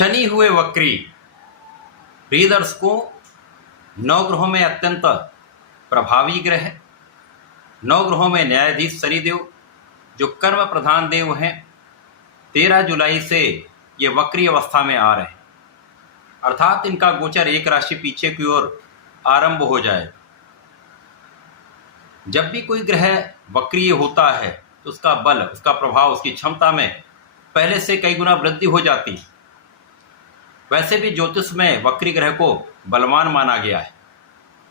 शनि हुए वक्री। प्रिय दर्शकों, नवग्रहों में अत्यंत प्रभावी ग्रह, नवग्रहों में न्यायाधीश शनिदेव जो कर्म प्रधान देव हैं, 13 जुलाई से ये वक्री अवस्था में आ रहे हैं, अर्थात इनका गोचर एक राशि पीछे की ओर आरंभ हो जाएगा। जब भी कोई ग्रह वक्रीय होता है तो उसका बल, उसका प्रभाव, उसकी क्षमता में पहले से कई गुना वृद्धि हो जाती है। वैसे भी ज्योतिष में वक्री ग्रह को बलवान माना गया है।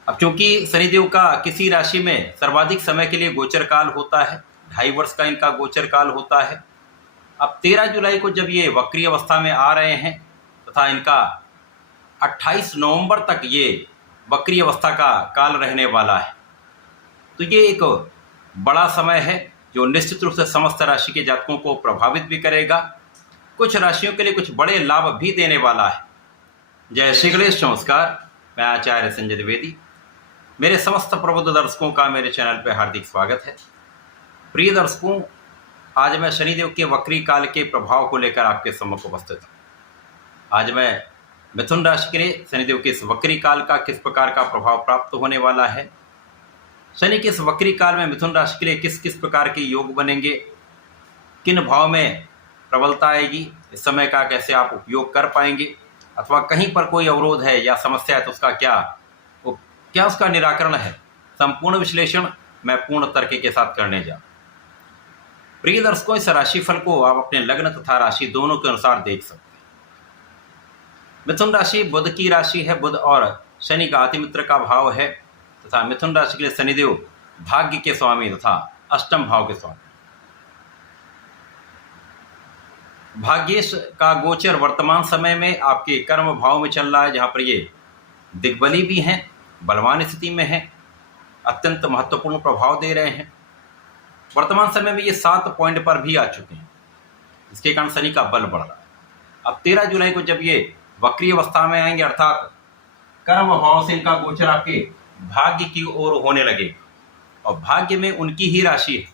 अब चूंकि शनिदेव का किसी राशि में सर्वाधिक समय के लिए गोचर काल होता है, 2.5 वर्ष का इनका गोचर काल होता है। अब 13 जुलाई को जब ये वक्री अवस्था में आ रहे हैं तथा इनका 28 नवंबर तक ये वक्री अवस्था का काल रहने वाला है, तो ये एक बड़ा समय है जो निश्चित रूप से समस्त राशि के जातकों को प्रभावित भी करेगा। कुछ राशियों के लिए कुछ बड़े लाभ भी देने वाला है। जय श्री गणेश, नमस्कार। मैं आचार्य संजय द्विवेदी। मेरे समस्त प्रबुद्ध दर्शकों का मेरे चैनल पर हार्दिक स्वागत है। प्रिय दर्शकों, आज मैं शनिदेव के वक्री काल के प्रभाव को लेकर आपके सम्मुख उपस्थित हूँ। आज मैं मिथुन राशि के लिए शनिदेव के इस वक्री काल का किस प्रकार का प्रभाव प्राप्त होने वाला है, शनि के इस वक्री काल में मिथुन राशि के लिए किस किस प्रकार के योग बनेंगे, किन भाव में प्रबलता आएगी, इस समय का कैसे आप उपयोग कर पाएंगे, अथवा कहीं पर कोई अवरोध है या समस्या है तो उसका क्या उसका निराकरण है, संपूर्ण विश्लेषण मैं पूर्ण तर्क के साथ करने जा। प्रिय दर्शकों, इस राशिफल को आप अपने लग्न तथा राशि दोनों के अनुसार देख सकते हैं। मिथुन राशि बुध की राशि है, बुध और शनि का अतिमित्र का भाव है तथा मिथुन राशि के लिए शनिदेव भाग्य के स्वामी तथा अष्टम भाव के स्वामी। भाग्येश का गोचर वर्तमान समय में आपके कर्म भाव में चल रहा है, जहां पर ये दिग्बली भी हैं, बलवान स्थिति में है, अत्यंत महत्वपूर्ण प्रभाव दे रहे हैं। वर्तमान समय में ये 7 पॉइंट पर भी आ चुके हैं, इसके कारण शनि का बल बढ़ रहा है। अब 13 जुलाई को जब ये वक्री अवस्था में आएंगे, अर्थात कर्म भाव से इनका गोचर आपके भाग्य की ओर होने लगेगा और भाग्य में उनकी ही राशि है,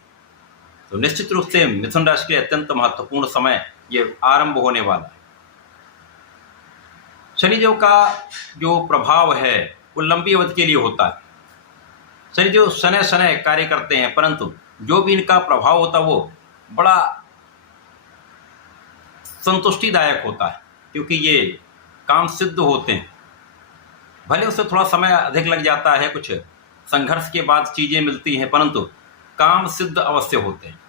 तो निश्चित रूप से मिथुन राशि के अत्यंत महत्वपूर्ण समय ये आरंभ होने वाला है। शनिदेव का जो प्रभाव है वो लंबी अवधि के लिए होता है। शनिदेव शनै शनै कार्य करते हैं, परंतु जो भी इनका प्रभाव होता है वो बड़ा संतुष्टिदायक होता है, क्योंकि ये काम सिद्ध होते हैं। भले उससे थोड़ा समय अधिक लग जाता है, कुछ संघर्ष के बाद चीजें मिलती हैं, परंतु काम सिद्ध अवश्य होते हैं।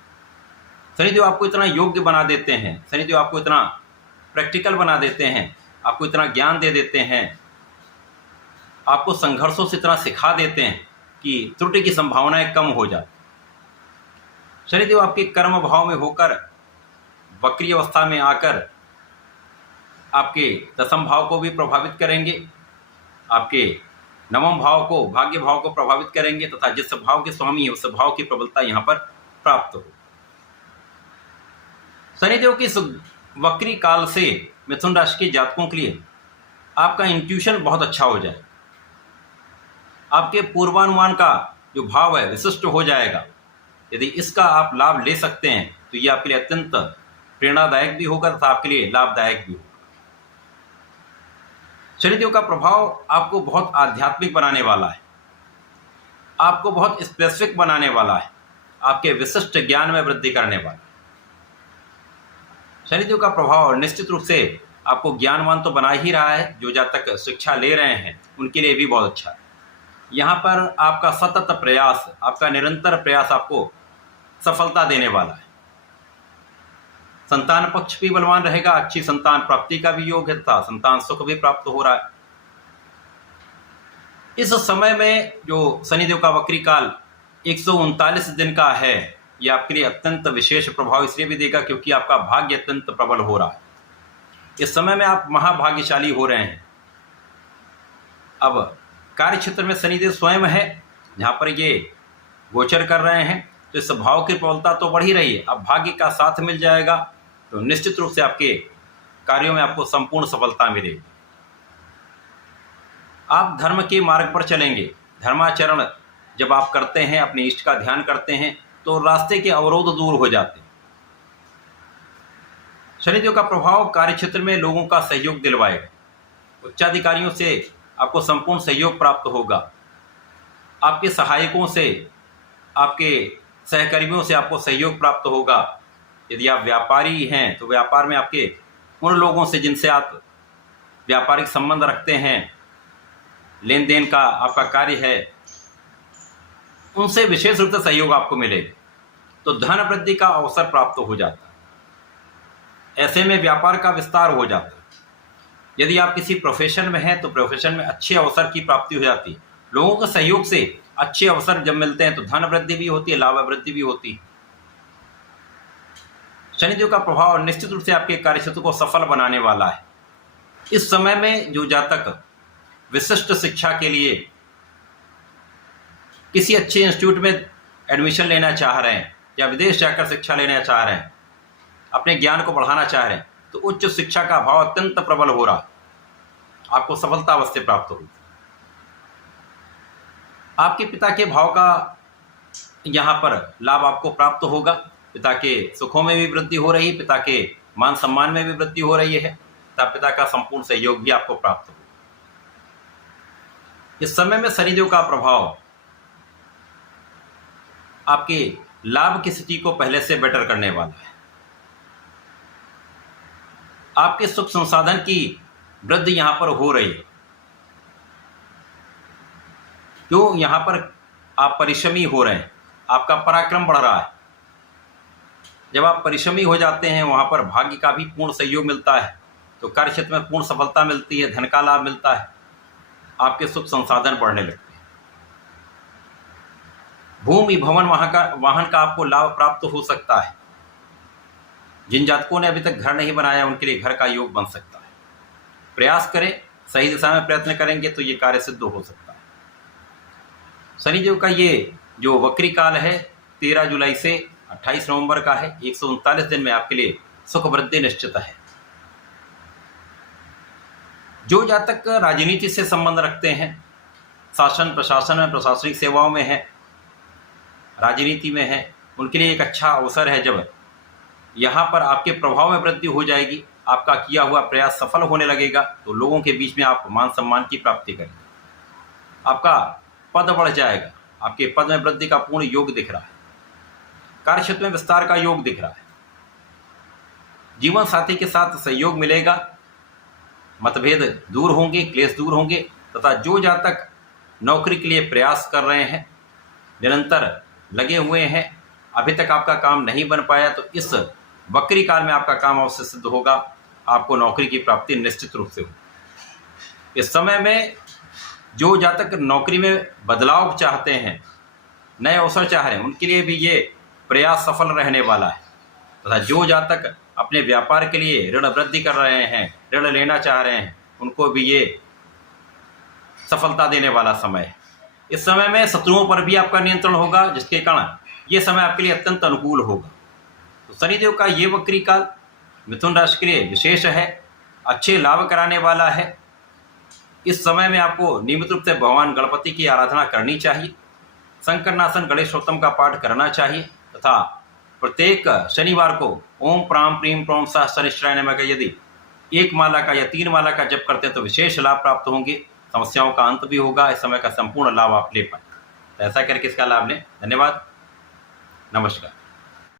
शनिदेव आपको इतना योग्य बना देते हैं, शनिदेव आपको इतना प्रैक्टिकल बना देते हैं, आपको इतना ज्ञान दे देते हैं, आपको संघर्षों से इतना सिखा देते हैं कि त्रुटि की संभावनाएं कम हो जाती। शनिदेव आपके कर्म भाव में होकर वक्री अवस्था में आकर आपके दसम भाव को भी प्रभावित करेंगे, आपके नवम भाव को, भाग्य भाव को प्रभावित करेंगे तथा जिस भाव के स्वामी है उस भाव की प्रबलता यहाँ पर प्राप्त हो। शनिदेव की इस वक्री काल से मिथुन राशि के जातकों के लिए आपका इंट्यूशन बहुत अच्छा हो जाएगा, आपके पूर्वानुमान का जो भाव है विशिष्ट हो जाएगा। यदि इसका आप लाभ ले सकते हैं तो ये आपके लिए अत्यंत प्रेरणादायक भी होगा तथा आपके लिए लाभदायक भी होगा। शनिदेव का प्रभाव आपको बहुत आध्यात्मिक बनाने वाला है, आपको बहुत स्पेसिफिक बनाने वाला है, आपके विशिष्ट ज्ञान में वृद्धि करने वाला है। शनिदेव का प्रभाव निश्चित रूप से आपको ज्ञानवान तो बना ही रहा है, जो जातक शिक्षा ले रहे हैं उनके लिए भी बहुत अच्छा है। यहाँ पर आपका सतत प्रयास, आपका निरंतर प्रयास आपको सफलता देने वाला है। संतान पक्ष भी बलवान रहेगा, अच्छी संतान प्राप्ति का भी योग है तथा संतान सुख भी प्राप्त हो रहा है। इस समय में जो शनिदेव का वक्री काल 139 दिन का है, यह आपके लिए अत्यंत विशेष प्रभाव इसलिए भी देगा क्योंकि आपका भाग्य अत्यंत प्रबल हो रहा है। इस समय में आप महाभाग्यशाली हो रहे हैं। अब कार्य क्षेत्र में शनिदेव स्वयं है, जहाँ पर ये गोचर कर रहे हैं, तो इस भाव की प्रबलता तो बढ़ ही रही है। अब भाग्य का साथ मिल जाएगा तो निश्चित रूप से आपके कार्यों में आपको संपूर्ण सफलता मिलेगी। आप धर्म के मार्ग पर चलेंगे। धर्माचरण जब आप करते हैं, अपने इष्ट का ध्यान करते हैं, तो रास्ते के अवरोध दूर हो जाते हैं। शनिदेव का प्रभाव कार्यक्षेत्र में लोगों का सहयोग दिलवाएगा। उच्चाधिकारियों से आपको संपूर्ण सहयोग प्राप्त होगा। आपके सहायकों से, आपके सहकर्मियों से आपको सहयोग प्राप्त होगा। यदि आप व्यापारी हैं तो व्यापार में आपके उन लोगों से जिनसे आप व्यापारिक संबंध रखते हैं, लेन देन का आपका कार्य है, उनसे विशेष रूप से सहयोग आपको मिलेगा। तो धन वृद्धि का अवसर प्राप्त हो जाता है। ऐसे में व्यापार का विस्तार हो जाता है। यदि आप किसी प्रोफेशन में हैं तो प्रोफेशन में अच्छे अवसर की प्राप्ति हो जाती है। लोगों के सहयोग से अच्छे अवसर जब मिलते हैं तो धन वृद्धि भी होती है, लाभ वृद्धि भी होती है। शनिदेव का प्रभाव निश्चित रूप से आपके कार्यक्षेत्र को सफल बनाने वाला है। इस समय में जो जातक विशिष्ट शिक्षा के लिए किसी अच्छे इंस्टीट्यूट में एडमिशन लेना चाह रहे हैं या विदेश जाकर शिक्षा लेना चाह रहे हैं, अपने ज्ञान को बढ़ाना चाह रहे हैं, तो उच्च शिक्षा का भाव अत्यंत प्रबल हो रहा, आपको सफलता अवश्य प्राप्त होगी। आपके पिता के भाव का यहाँ पर लाभ आपको प्राप्त होगा। पिता के सुखों में भी वृद्धि हो रही है, पिता के मान सम्मान में भी वृद्धि हो रही है, तथा पिता का संपूर्ण सहयोग भी आपको प्राप्त होगा। इस समय में शनिदेव का प्रभाव आपके लाभ की स्थिति को पहले से बेटर करने वाला है। आपके सुख संसाधन की वृद्धि यहां पर हो रही है। क्यों? यहां पर आप परिश्रमी हो रहे हैं, आपका पराक्रम बढ़ रहा है। जब आप परिश्रमी हो जाते हैं वहां पर भाग्य का भी पूर्ण सहयोग मिलता है, तो कार्यक्षेत्र में पूर्ण सफलता मिलती है, धन का लाभ मिलता है, आपके सुख संसाधन बढ़ने लगते हैं। भूमि भवन वाहन का आपको लाभ प्राप्त हो सकता है। जिन जातकों ने अभी तक घर नहीं बनाया उनके लिए घर का योग बन सकता है। प्रयास करें, सही दिशा में प्रयत्न करेंगे तो ये कार्य सिद्ध हो सकता है। शनिदेव का ये जो वक्री काल है 13 जुलाई से 28 नवंबर का है। 139 दिन में आपके लिए सुख वृद्धि निश्चित है। जो जातक राजनीति से संबंध रखते हैं, शासन प्रशासन में, प्रशासनिक सेवाओं में है, राजनीति में है, उनके लिए एक अच्छा अवसर है। जब यहाँ पर आपके प्रभाव में वृद्धि हो जाएगी, आपका किया हुआ प्रयास सफल होने लगेगा, तो लोगों के बीच में आप मान सम्मान की प्राप्ति करेंगे। आपका पद बढ़ जाएगा, आपके पद में वृद्धि का पूर्ण योग दिख रहा है। कार्यक्षेत्र में विस्तार का योग दिख रहा है। जीवन साथी के साथ सहयोग मिलेगा, मतभेद दूर होंगे, क्लेश दूर होंगे। तथा जो जातक नौकरी के लिए प्रयास कर रहे हैं, निरंतर लगे हुए हैं, अभी तक आपका काम नहीं बन पाया, तो इस वक्री काल में आपका काम अवश्य सिद्ध होगा। आपको नौकरी की प्राप्ति निश्चित रूप से होगी। इस समय में जो जातक नौकरी में बदलाव चाहते हैं, नए अवसर चाह रहे हैं, उनके लिए भी ये प्रयास सफल रहने वाला है। तथा जो जातक अपने व्यापार के लिए ऋण वृद्धि कर रहे हैं, ऋण लेना चाह रहे हैं, उनको भी ये सफलता देने वाला समय है। इस समय में शत्रुओं पर भी आपका नियंत्रण होगा, जिसके कारण ये समय आपके लिए अत्यंत अनुकूल होगा। तो शनिदेव का ये वक्री काल मिथुन राशि के लिए विशेष है, अच्छे लाभ कराने वाला है। इस समय में आपको नियमित रूप से भगवान गणपति की आराधना करनी चाहिए, संकरनाशन गणेशोत्तम का पाठ करना चाहिए, तथा प्रत्येक शनिवार को ओम प्राम प्रीम प्रोम सह शनिश्चराय नमः का यदि 1 माला का या 3 माला का जप करते हैं तो विशेष लाभ प्राप्त होंगे। समस्याओं का अंत भी होगा। इस समय का संपूर्ण लाभ आप ले पाए। ऐसा करके इसका लाभ लें। धन्यवाद। नमस्कार।